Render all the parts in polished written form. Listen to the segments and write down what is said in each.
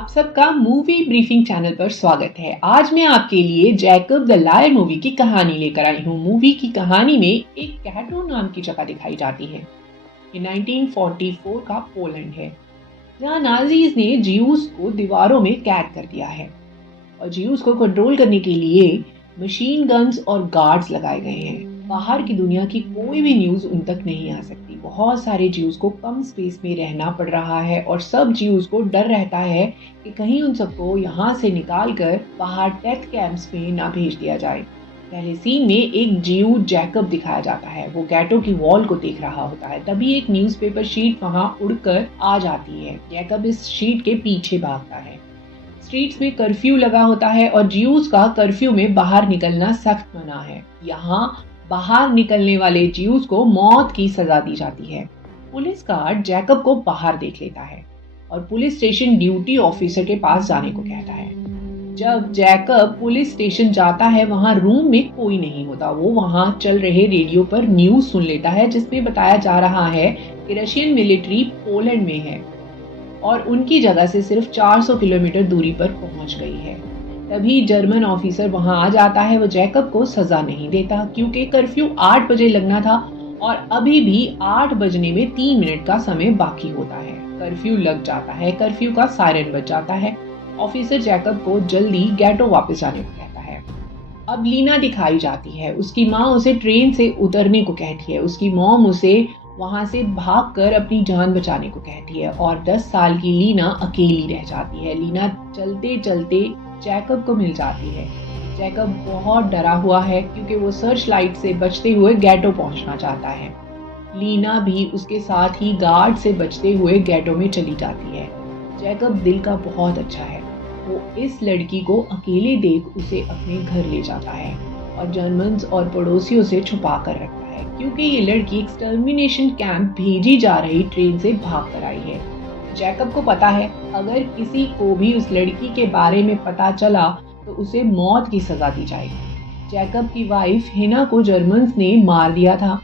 आप सबका movie briefing channel पर स्वागत है। आज मैं आपके लिए जैकब द लायर मूवी की कहानी लेकर आई हूँ। मूवी की कहानी में एक कैटो नाम की जगह दिखाई जाती है। ये 1944 का पोलैंड है, जहाँ नाजीज ने ज्यूज को दीवारों में कैद कर दिया है और ज्यूज को कंट्रोल करने के लिए मशीन गन्स और गार्ड्स लगाए गए हैं। बाहर की दुनिया की कोई भी न्यूज उन तक नहीं आ सकती। बहुत सारे ज्यूज को कम स्पेस में रहना पड़ रहा है और सब ज्यूज को डर रहता है कि कहीं उन सबको यहाँ से निकाल कर बाहर डेथ कैंप्स में ना भेज दिया जाए। पहले सीन में एक ज्यू जैकब दिखाया जाता है। वो गैटो की वॉल को देख रहा होता है। तभी एक न्यूज़पेपर शीट वहां उड़कर आ जाती है। जैकब इस शीट के पीछे भागता है। स्ट्रीट्स में कर्फ्यू लगा होता है और ज्यूज का कर्फ्यू में बाहर निकलना सख्त मना है। यहाँ बाहर निकलने वाले ज्यूज को मौत की सजा दी जाती है। पुलिस गार्ड जैकब को बाहर देख लेता है और पुलिस स्टेशन ड्यूटी ऑफिसर के पास जाने को कहता है। जब जैकब पुलिस स्टेशन जाता है, वहां रूम में कोई नहीं होता। वो वहां चल रहे रेडियो पर न्यूज सुन लेता है, जिसमें बताया जा रहा है कि रशियन मिलिट्री पोलैंड में है और उनकी जगह से सिर्फ 400 किलोमीटर दूरी पर पहुंच गई है। तभी जर्मन ऑफिसर वहां आ जाता है। वो जैकब को सजा नहीं देता क्योंकि कर्फ्यू 8 बजे लगना था और अभी भी 8 बजने में 3 मिनट का समय बाकी होता है। कर्फ्यू लग जाता है। कर्फ्यू का सायरन बज जाता है। ऑफिसर जैकब को जल्दी गैटो वापस जाने को कहता है। अब लीना दिखाई जाती है। उसकी माँ उसे ट्रेन से उतरने को कहती है। उसकी मॉम उसे वहां से भागकर अपनी जान बचाने को कहती है और 10 साल की लीना अकेली रह जाती है। लीना चलते चलते जैकब को मिल जाती है। जैकब बहुत डरा हुआ है क्योंकि वो सर्च लाइट से बचते हुए गैटो पहुंचना चाहता है। लीना भी उसके साथ ही गार्ड से बचते हुए गैटो में चली जाती है। जैकब दिल का बहुत अच्छा है। वो इस लड़की को अकेले देख उसे अपने घर ले जाता है और जर्मन्स और पड़ोसियों से छुपा कर रखता है क्योंकि ये लड़की एक्सटर्मिनेशन कैंप भेजी जा रही ट्रेन से भाग कर आई है। जैकब को पता है अगर किसी को भी उस लड़की के बारे में पता चला तो उसे मौत की सजा दी जाएगी। जैकब की वाइफ हिना को जर्मन्स ने मार दिया था।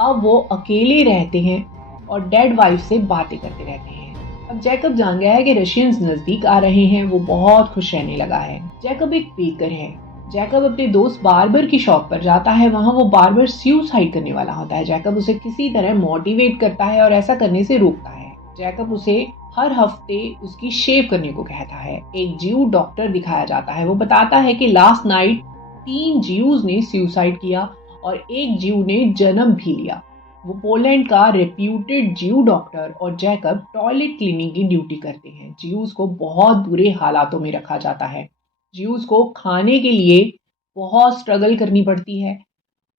अब वो अकेले रहते हैं और डेड वाइफ से बातें करते रहते हैं। अब जैकब जान गया है कि रशियंस नजदीक आ रहे हैं। वो बहुत खुश रहने लगा है। जैकब एक बेकर है। जैकब अपने दोस्त बार्बर की शॉप पर जाता है। वहां वो बार्बर सुसाइड करने वाला होता है। जैकब उसे किसी तरह मोटिवेट करता है और ऐसा करने से रोकता है। जैकब उसे हर हफ्ते उसकी शेव करने को कहता है। एक ज्यू डॉक्टर दिखाया जाता है। वो बताता है कि लास्ट नाइट 3 ज्यूज ने सुसाइड किया और एक ज्यू ने जन्म भी लिया। वो पोलैंड का रेप्यूटेड ज्यू डॉक्टर और जैकब टॉयलेट क्लीनिंग की ड्यूटी करते हैं। ज्यूज को बहुत बुरे हालातों में रखा जाता है। ज्यूज को खाने के लिए बहुत स्ट्रगल करनी पड़ती है।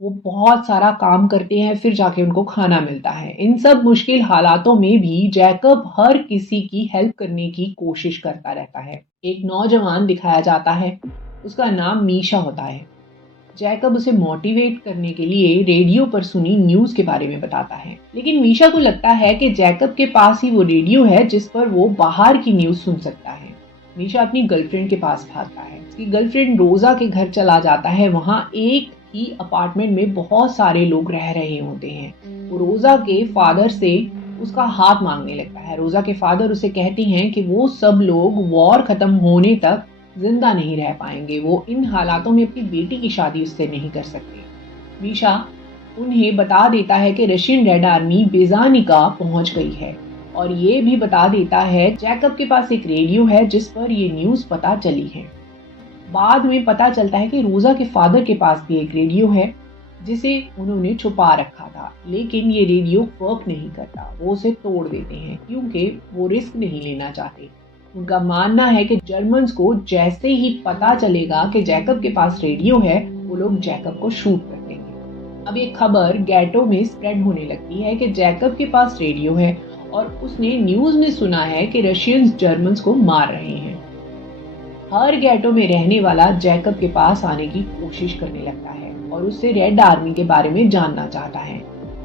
वो बहुत सारा काम करते हैं, फिर जाके उनको खाना मिलता है। इन सब मुश्किल हालातों में भी जैकब हर किसी की हेल्प करने की कोशिश करता रहता है। एक नौजवान दिखाया जाता है। उसका नाम मीशा होता है। जैकब उसे मोटिवेट करने के लिए रेडियो पर सुनी न्यूज के बारे में बताता है, लेकिन मीशा को लगता है कि जैकब के पास ही वो रेडियो है जिस पर वो बाहर की न्यूज सुन सकता है। मीशा अपनी गर्लफ्रेंड के पास भागता है। उसकी गर्लफ्रेंड रोजा के घर चला जाता है। वहाँ एक ही अपार्टमेंट में बहुत सारे लोग रह रहे होते हैं। वो रोजा के फादर से उसका हाथ मांगने लगता है। रोजा के फादर उसे कहते हैं कि वो सब लोग वॉर खत्म होने तक जिंदा नहीं रह पाएंगे। वो इन हालातों में अपनी बेटी की शादी उससे नहीं कर सकते। मीशा उन्हें बता देता है कि रशियन रेड आर्मी बेजानिका पहुंच गई है और ये भी बता देता है जैकब के पास एक रेडियो है जिस पर ये न्यूज पता चली है। बाद में पता चलता है कि रोजा के फादर के पास भी एक रेडियो है जिसे उन्होंने छुपा रखा था, लेकिन ये रेडियो वर्क नहीं करता। वो उसे तोड़ देते हैं क्योंकि वो रिस्क नहीं लेना चाहते। उनका मानना है कि जर्मन्स को जैसे ही पता चलेगा कि जैकब के पास रेडियो है, वो लोग जैकब को शूट कर देंगे। अब ये खबर गैटो में स्प्रेड होने लगती है कि जैकब के पास रेडियो है और उसने न्यूज में सुना है कि रशियंस जर्मन्स को मार रहे हैं। हर गैटो में रहने वाला जैकब के पास आने की कोशिश करने लगता है और उससे रेड आर्मी के बारे में जानना चाहता है।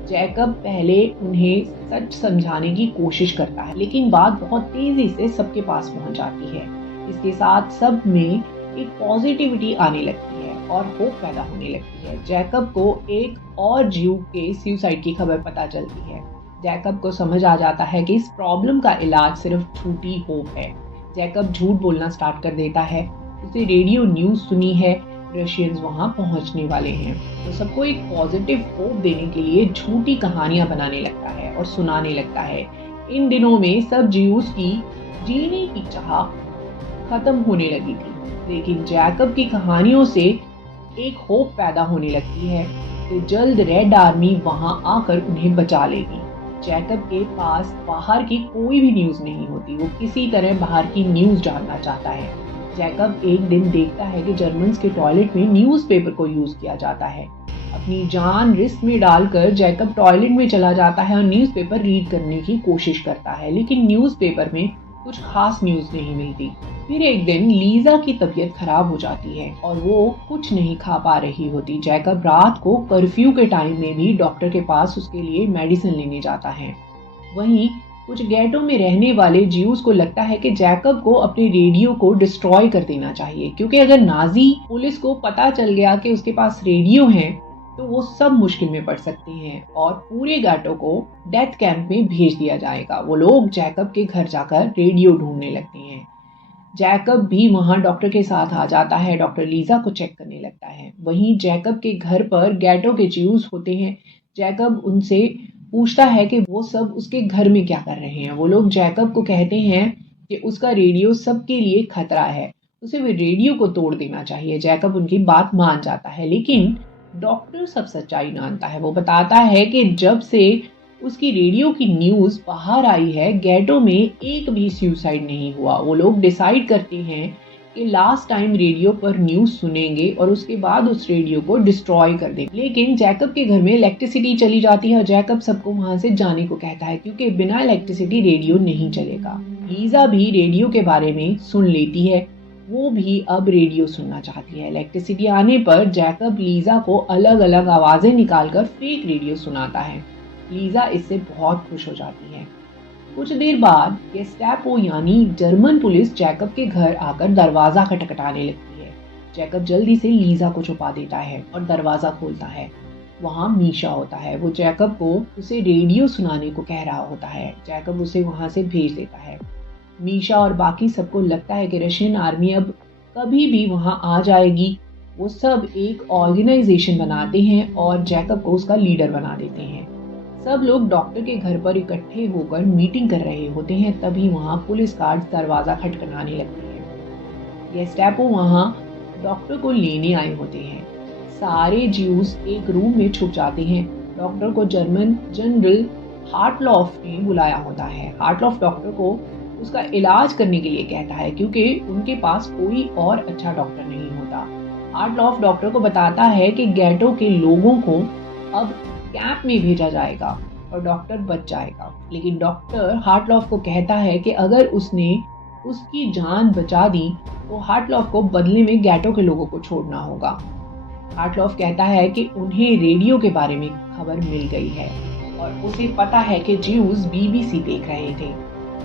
जैकब पहले उन्हें सच समझाने की कोशिश करता है, लेकिन बात बहुत तेजी से सबके पास पहुंच जाती है। इसके साथ सब में एक पॉजिटिविटी आने लगती है और होप पैदा होने लगती है। जैकब को एक और ज्यू के सुसाइड की खबर पता चलती है। जैकब को समझ आ जाता है कि इस प्रॉब्लम का इलाज सिर्फ झूठी होप है। जैकब झूठ बोलना स्टार्ट कर देता है, उसे रेडियो न्यूज़ सुनी है, रशियंस वहाँ पहुँचने वाले हैं। तो सबको एक पॉजिटिव होप देने के लिए झूठी कहानियाँ बनाने लगता है और सुनाने लगता है। इन दिनों में सब ज्यूस की जीने की चाह खत्म होने लगी थी, लेकिन जैकब की कहानियों से एक होप पैदा होने लगती है कि जल्द रेड आर्मी वहां आकर उन्हें बचा लेगी। जैकब के पास बाहर की कोई भी न्यूज़ नहीं होती, वो किसी तरह बाहर की न्यूज़ जानना चाहता है। जैकब एक दिन देखता है कि जर्मन्स के टॉयलेट में न्यूज़पेपर को यूज़ किया जाता है। अपनी जान रिस्क में डालकर जैकब टॉयलेट में चला जाता है और न्यूज़पेपर रीड करने की कोशिश करता है, लेकिन न्यूज़पेपर में कुछ खास न्यूज़ नहीं मिलती। फिर एक दिन लीजा की तबीयत खराब हो जाती है और वो कुछ नहीं खा पा रही होती। जैकब रात को कर्फ्यू के टाइम में भी डॉक्टर के पास उसके लिए मेडिसिन लेने जाता है। वहीं कुछ गेटो में रहने वाले ज्यूज को लगता है कि जैकब को अपने रेडियो को डिस्ट्रॉय कर देना चाहिए, क्योंकि अगर नाजी पुलिस को पता चल गया कि उसके पास रेडियो है तो वो सब मुश्किल में पड़ सकते हैं और पूरे गेटो को डेथ कैंप में भेज दिया जाएगा। वो लोग जैकब के घर जाकर रेडियो ढूंढने लगते हैं। जैकब भी वहां डॉक्टर के साथ आ जाता है, डॉक्टर लीजा को चेक करने लगता है। वहीं जैकब के घर पर गेटो के ज्यूज होते हैं। जैकब उनसे पूछता है कि वो सब उसके घर में क्या कर रहे हैं। वो लोग जैकब को कहते हैं कि उसका रेडियो सबके लिए खतरा है, उसे वे रेडियो को तोड़ देना चाहिए। जैकब उनकी बात मान जाता है, लेकिन डॉक्टर सब सच्चाई जानता है। वो बताता है कि जब से उसकी रेडियो की न्यूज़ बाहर आई है, गेटो में एक भी सुसाइड नहीं हुआ। वो लोग डिसाइड करते हैं कि लास्ट टाइम रेडियो पर न्यूज़ सुनेंगे और उसके बाद उस रेडियो को डिस्ट्रॉय कर देंगे। लेकिन जैकब के घर में इलेक्ट्रिसिटी चली जाती है और जैकब सबको वहां से जाने को कहता है, क्योंकि बिना इलेक्ट्रिसिटी रेडियो नहीं चलेगा। लीजा भी रेडियो के बारे में सुन लेती है, वो भी अब रेडियो सुनना चाहती है। इलेक्ट्रिसिटी आने पर जैकब लीजा को अलग अलग आवाजें निकालकर फेक रेडियो सुनाता है। लीजा इससे बहुत खुश हो जाती है। कुछ देर बाद गेस्टापो यानी जर्मन पुलिस जैकब के घर आकर दरवाजा खटखटाने लगती है। जैकब जल्दी से लीजा को छुपा देता है और दरवाजा खोलता है। वहां मीशा होता है। वो जैकब को उसे रेडियो सुनाने को कह रहा होता है। जैकब उसे वहां से भेज देता है। मीशा और बाकी सबको लगता है कि रशियन आर्मी अब कभी भी वहां आ जाएगी। वो सब एक ऑर्गेनाइजेशन बनाते हैं और जैकब को उसका लीडर बना देते हैं। सब लोग डॉक्टर के घर पर इकट्ठे होकर मीटिंग कर रहे होते हैं, तभी वहां पुलिस गार्ड दरवाजा खटखटाने लगते हैं। गेस्टापो वहां डॉक्टर को लेने आए होते हैं। सारे ज्यूस एक रूम में छुप जाते हैं। डॉक्टर को जर्मन जनरल हार्टलॉफ ने बुलाया होता है। हार्टलॉफ डॉक्टर को उसका इलाज करने के लिए कहता है, क्योंकि उनके पास कोई और अच्छा डॉक्टर नहीं होता। हार्टलॉफ डॉक्टर को बताता है कि गेटो के लोगों को अब कैंप में भेजा जाएगा और डॉक्टर बच जाएगा। लेकिन डॉक्टर हार्टलॉफ को कहता है कि अगर उसने उसकी जान बचा दी तो हार्टलॉफ को बदले में गेटो के लोगों को छोड़ना होगा। हार्टलॉफ कहता है कि उन्हें रेडियो के बारे में खबर मिल गई है और उसे पता है कि ज्यूज बीबीसी देख रहे थे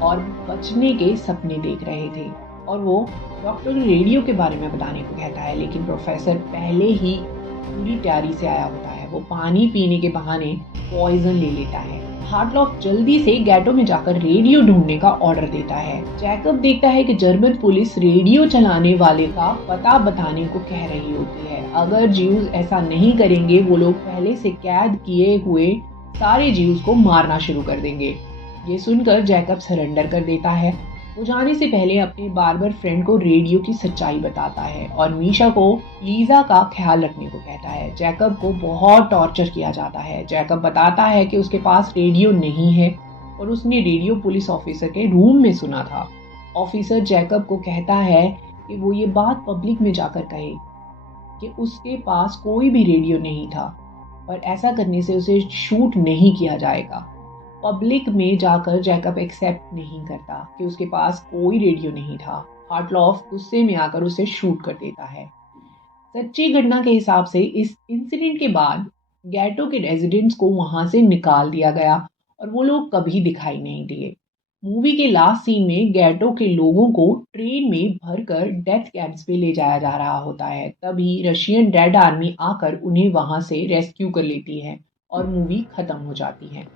और बचने के सपने देख रहे थे, और वो डॉक्टर रेडियो के बारे में बताने को कहता है। लेकिन प्रोफेसर पहले ही पूरी तैयारी से आया होता है। वो पानी पीने के बहाने पॉइजन ले लेता है। हार्टलॉफ जल्दी से गेटो में जाकर रेडियो ढूंढने का ऑर्डर देता है। जैकब देखता है कि जर्मन पुलिस रेडियो चलाने वाले का पता बताने को कह रही होती है। अगर ज्यूज ऐसा नहीं करेंगे, वो लोग पहले से कैद किए हुए सारे ज्यूज को मारना शुरू कर देंगे। ये सुनकर जैकब सरेंडर कर देता है। वो जाने से पहले अपने बार्बर फ्रेंड को रेडियो की सच्चाई बताता है और मीशा को लीजा का ख्याल रखने को कहता है। जैकब को बहुत टॉर्चर किया जाता है। जैकब बताता है कि उसके पास रेडियो नहीं है और उसने रेडियो पुलिस ऑफिसर के रूम में सुना था। ऑफिसर जैकब को कहता है कि वो ये बात पब्लिक में जाकर कहे कि उसके पास कोई भी रेडियो नहीं था, और ऐसा करने से उसे शूट नहीं किया जाएगा। पब्लिक में जाकर जैकब एक्सेप्ट नहीं करता कि उसके पास कोई रेडियो नहीं था। हार्टलॉफ गुस्से में आकर उसे शूट कर देता है। सच्ची घटना के हिसाब से इस इंसिडेंट के बाद गेटो के रेजिडेंट्स को वहां से निकाल दिया गया और वो लोग कभी दिखाई नहीं दिए। मूवी के लास्ट सीन में गेटो के लोगों को ट्रेन में भरकर डेथ कैंप्स पे ले जाया जा रहा होता है। तभी रशियन रेड आर्मी आकर उन्हें वहां से रेस्क्यू कर लेती है और मूवी खत्म हो जाती है।